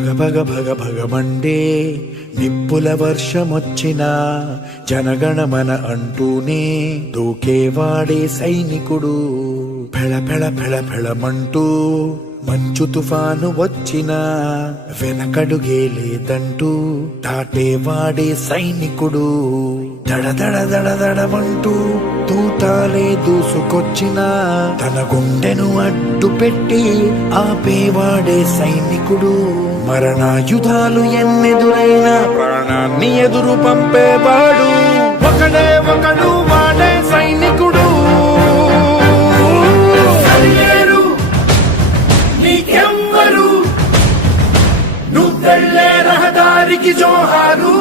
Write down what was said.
భగ భగ భగమండే నిప్పుల వర్షమొచ్చినా జనగణమన అంటూనే దూకేవాడే సైనికుడు. ఫెళ ఫెళ ఫెళ ఫెళమంటూ మంచు తుఫాను వచ్చినా వెనకడుగే లేదంటూ దాటేవాడే సైనికుడు. దడ దడ దడ దడమంటూ తూటాలే దూసుకొచ్చినా తన గుండెను అడ్డు పెట్టి ఆపేవాడే సైనికుడు. మరణాయుధాలు ఎన్నెదురైనా ప్రాణాన్ని ఎదురు పంపేవాడు ఒకడే ఒకడు, వాడే సైనికుడు. నువ్వెళ్ళే రహదారికి జోహారు.